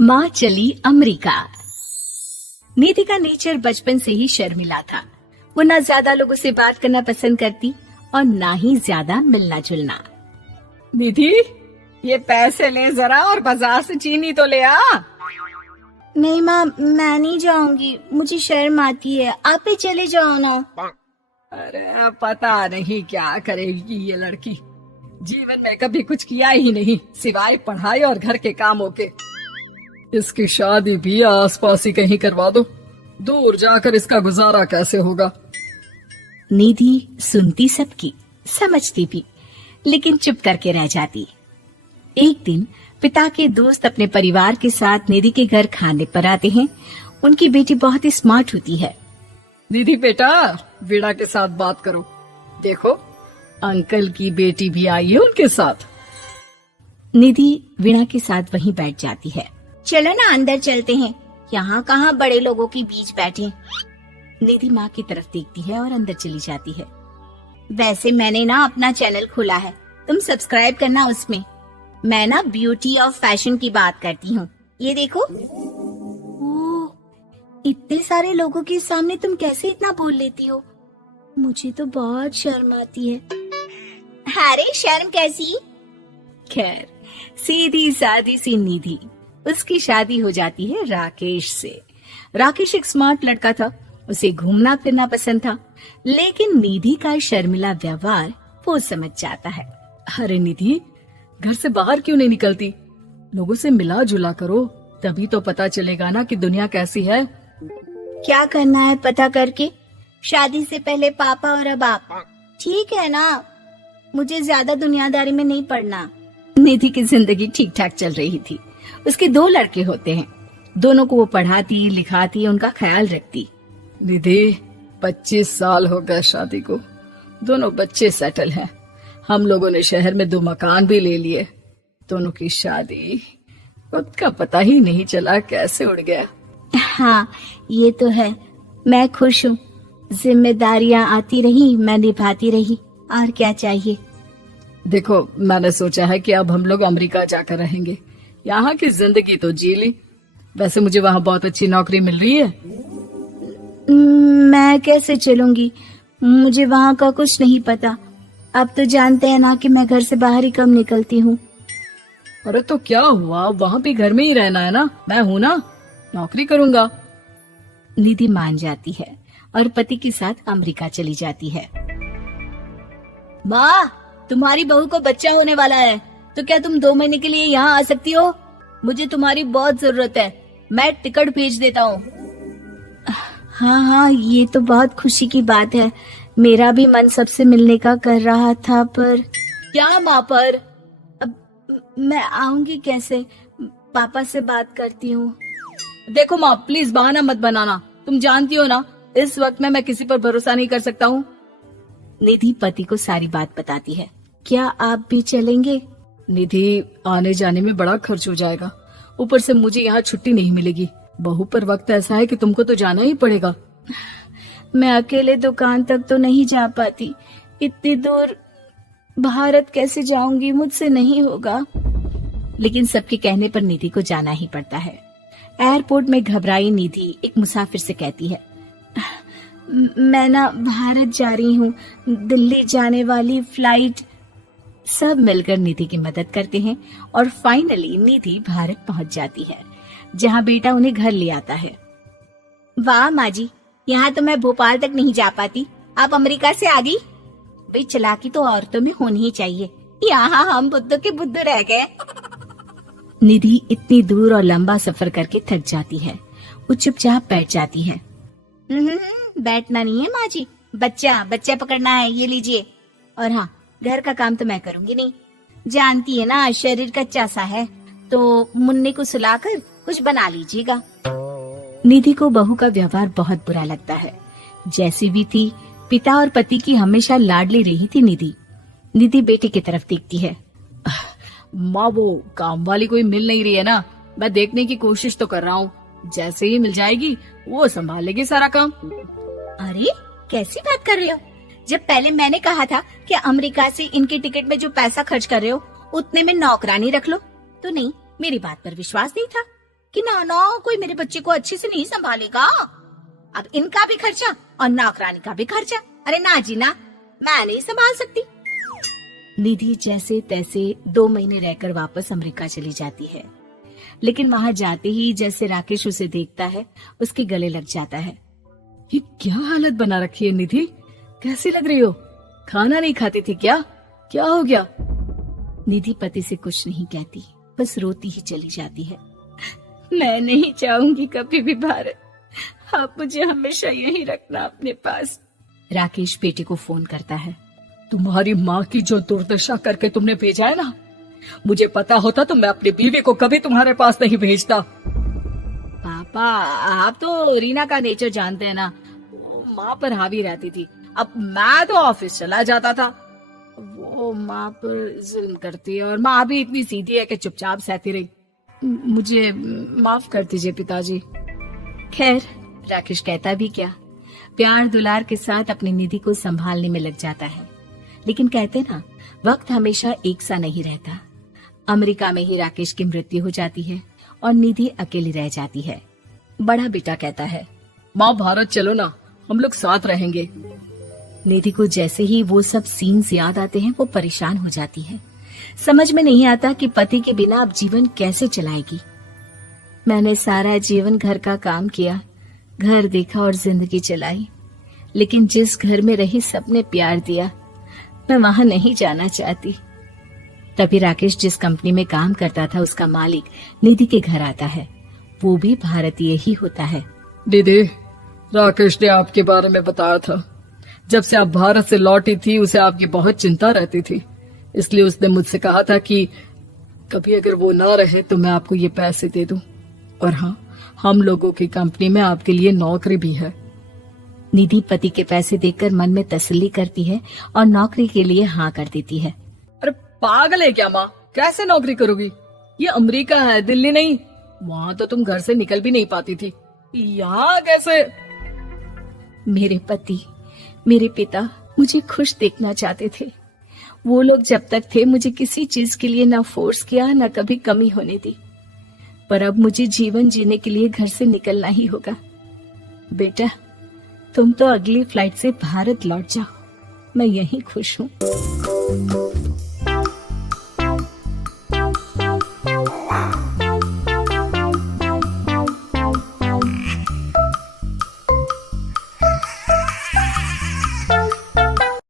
माँ चली अमेरिका। निधि का नेचर बचपन से ही शर्मिला था। वो ना ज्यादा लोगों से बात करना पसंद करती और ना ही ज्यादा मिलना जुलना। निधि, ये पैसे ले जरा और बाजार से चीनी तो ले आ। नहीं माँ, मैं नहीं जाऊंगी, मुझे शर्म आती है, आप ही चले जाओ ना। अरे पता नहीं क्या करेगी ये लड़की, जीवन में कभी कुछ किया ही नहीं सिवाय पढ़ाई और घर के कामों के। इसकी शादी भी आसपास ही कहीं करवा दो, दूर जाकर इसका गुजारा कैसे होगा। निधि सुनती सबकी, समझती भी, लेकिन चुप करके रह जाती। एक दिन पिता के दोस्त अपने परिवार के साथ निधि के घर खाने पर आते हैं। उनकी बेटी बहुत ही स्मार्ट होती है। निधि बेटा, वीणा के साथ बात करो, देखो अंकल की बेटी भी आई है उनके साथ। निधि वीणा के साथ वहीं बैठ जाती है। चलो ना अंदर चलते हैं, यहाँ कहाँ बड़े लोगों के बीच बैठे। निधि माँ की तरफ देखती है और अंदर चली जाती है। वैसे मैंने ना अपना चैनल खोला है, तुम सब्सक्राइब करना उसमें। मैं ना ब्यूटी और फैशन की बात करती हूँ, ये देखो। ओह, इतने सारे लोगों के सामने तुम कैसे इतना बोल लेती हो? मुझे तो बहुत शर्म आती है। अरे शर्म कैसी। खैर, सीधी सादी सी निधि, उसकी शादी हो जाती है राकेश से। राकेश एक स्मार्ट लड़का था, उसे घूमना फिरना पसंद था, लेकिन निधि का शर्मिला व्यवहार वो समझ जाता है। अरे निधि, घर से बाहर क्यों नहीं निकलती? लोगों से मिला जुला करो, तभी तो पता चलेगा ना कि दुनिया कैसी है। क्या करना है पता करके? शादी से पहले पापा और अब आप। ठीक है ना, मुझे ज्यादा दुनियादारी में नहीं पड़ना। निधि की जिंदगी ठीक ठाक चल रही थी। उसके 2 लड़के होते हैं, दोनों को वो पढ़ाती लिखाती, उनका ख्याल रखती। निधि, 25 साल हो गए शादी को, दोनों बच्चे सेटल हैं। हम लोगों ने शहर में 2 मकान भी ले लिए। दोनों की शादी खुद का पता ही नहीं चला कैसे उड़ गया। हाँ ये तो है, मैं खुश हूँ। जिम्मेदारियाँ आती रही, मैं निभाती रही, और क्या चाहिए। देखो, मैंने सोचा है कि अब हम लोग अमेरिका जाकर रहेंगे। यहाँ की जिंदगी तो जी ली, वैसे मुझे वहाँ बहुत अच्छी नौकरी मिल रही है। मैं कैसे चलूंगी, मुझे वहाँ का कुछ नहीं पता। अब तो जानते हैं ना कि मैं घर से बाहर ही कम निकलती हूँ। अरे तो क्या हुआ, वहाँ भी घर में ही रहना है ना, मैं हूँ ना, नौकरी करूँगा। निधि मान जाती है और पति के साथ अमेरिका चली जाती है। माँ, तुम्हारी बहू को बच्चा होने वाला है, तो क्या तुम 2 महीने के लिए यहाँ आ सकती हो? मुझे तुम्हारी बहुत जरूरत है, मैं टिकट भेज देता हूँ। हाँ हाँ, ये तो बहुत खुशी की बात है। मेरा भी मन सबसे मिलने का कर रहा था, पर क्या माँ पर? अब मैं आऊंगी कैसे? पापा से बात करती हूँ। देखो माँ, प्लीज बहाना मत बनाना, तुम जानती हो ना इस वक्त में मैं किसी पर भरोसा नहीं कर सकता हूँ। निधि पति को सारी बात बताती है। क्या आप भी चलेंगे? निधि, आने जाने में बड़ा खर्च हो जाएगा, ऊपर से मुझे यहाँ छुट्टी नहीं मिलेगी। बहू पर वक्त ऐसा है कि तुमको तो जाना ही पड़ेगा। मैं अकेले दुकान तक तो नहीं जा पाती, इतनी दूर भारत कैसे जाऊंगी, मुझसे नहीं होगा। लेकिन सबके कहने पर निधि को जाना ही पड़ता है। एयरपोर्ट में घबराई निधि एक मुसाफिर से कहती है, मैं ना भारत जा रही हूँ, दिल्ली जाने वाली फ्लाइट। सब मिलकर निधि की मदद करते हैं और फाइनली निधि भारत पहुंच जाती है, जहां बेटा उन्हें घर ले आता है। वाह माँ जी, यहाँ तो मैं भोपाल तक नहीं जा पाती, आप अमेरिका से आ गई। भाई चालाकी तो औरतों में होनी ही चाहिए, यहाँ हम बुद्धू के बुद्धू रह गए। निधि इतनी दूर और लंबा सफर करके थक जाती है, वो चुपचाप बैठ जाती है। बैठना नहीं है माँ जी, बच्चा पकड़ना है, ये लीजिए। और हाँ, घर का काम तो मैं करूंगी नहीं, जानती है ना शरीर कच्चा सा है, तो मुन्ने को सुलाकर कुछ बना लीजिएगा। निधि को बहू का व्यवहार बहुत बुरा लगता है। जैसी भी थी, पिता और पति की हमेशा लाडली रही थी निधि। निधि बेटे की तरफ देखती है। माँ, वो काम वाली कोई मिल नहीं रही है ना, मैं देखने की कोशिश तो कर रहा हूँ, जैसे ही मिल जाएगी वो संभाल लेगी सारा काम। अरे कैसी बात कर रहे हो? जब पहले मैंने कहा था कि अमेरिका से इनके टिकट में जो पैसा खर्च कर रहे हो उतने में नौकरानी रख लो, तो नहीं, मेरी बात पर विश्वास नहीं था। कि ना ना कोई मेरे बच्चे को अच्छे से नहीं संभालेगा। अब इनका भी खर्चा और नौकरानी का भी खर्चा। अरे ना जी ना, मैं नहीं संभाल सकती। निधि जैसे तैसे 2 महीने रहकर वापस अमेरिका चली जाती है, लेकिन वहां जाते ही जैसे राकेश उसे देखता है उसके गले लग जाता है। ये क्या हालत बना रखी है निधि, कैसी लग रही हो? खाना नहीं खाती थी क्या? क्या हो गया? निधि पति से कुछ नहीं कहती, बस रोती ही चली जाती है। मैं नहीं चाहूंगी कभी भी भारत, आप मुझे हमेशा यहीं रखना अपने पास। राकेश बेटे को फोन करता है। तुम्हारी माँ की जो दुर्दशा करके तुमने भेजा है ना, मुझे पता होता तो मैं अपनी बीवी को कभी तुम्हारे पास नहीं भेजता। पापा, आप तो रीना का नेचर जानते हैं ना, वो माँ पर हावी रहती थी। अब मैं तो ऑफिस चला जाता था, वो माँ पर जुल्म करती है और माँ भी इतनी सीधी है कि चुपचाप सहती रही। मुझे माफ कर दीजिए पिताजी। खैर, राकेश कहता भी क्या, प्यार दुलार के साथ अपनी निधि को संभालने में लग जाता है। लेकिन कहते ना, वक्त हमेशा एक सा नहीं रहता। अमेरिका में ही राकेश की मृत्यु हो जाती है और निधि अकेली रह जाती है। बड़ा बेटा कहता है, माँ भारत चलो ना, हम लोग साथ रहेंगे। निधि को जैसे ही वो सब सीन्स याद आते हैं वो परेशान हो जाती है। समझ में नहीं आता कि पति के बिना अब जीवन कैसे चलाएगी। मैंने सारा जीवन घर का काम किया, घर देखा और जिंदगी चलाई, लेकिन जिस घर में रही सबने प्यार दिया, मैं वहां नहीं जाना चाहती। तभी राकेश जिस कंपनी में काम करता था उसका मालिक निधि के घर आता है। वो भी भारतीय ही होता है। दीदी, राकेश ने आपके बारे में बताया था। जब से आप भारत से लौटी थी उसे आपकी बहुत चिंता रहती थी, इसलिए उसने मुझसे कहा था कि कभी अगर वो ना रहे तो मैं आपको ये पैसे दे दूं। और हाँ, हम लोगों की कंपनी में आपके लिए नौकरी भी है। निधि पति के पैसे देखकर मन में तसल्ली करती है और नौकरी के लिए हाँ कर देती है। अरे पागल है क्या माँ, कैसे नौकरी करोगी? ये अमेरिका है, दिल्ली नहीं। वहाँ तो तुम घर से निकल भी नहीं पाती थी, यहाँ कैसे? मेरे पति, मेरे पिता मुझे खुश देखना चाहते थे। वो लोग जब तक थे मुझे किसी चीज के लिए ना फोर्स किया, ना कभी कमी होने दी। पर अब मुझे जीवन जीने के लिए घर से निकलना ही होगा। बेटा, तुम तो अगली फ्लाइट से भारत लौट जाओ, मैं यहीं खुश हूँ।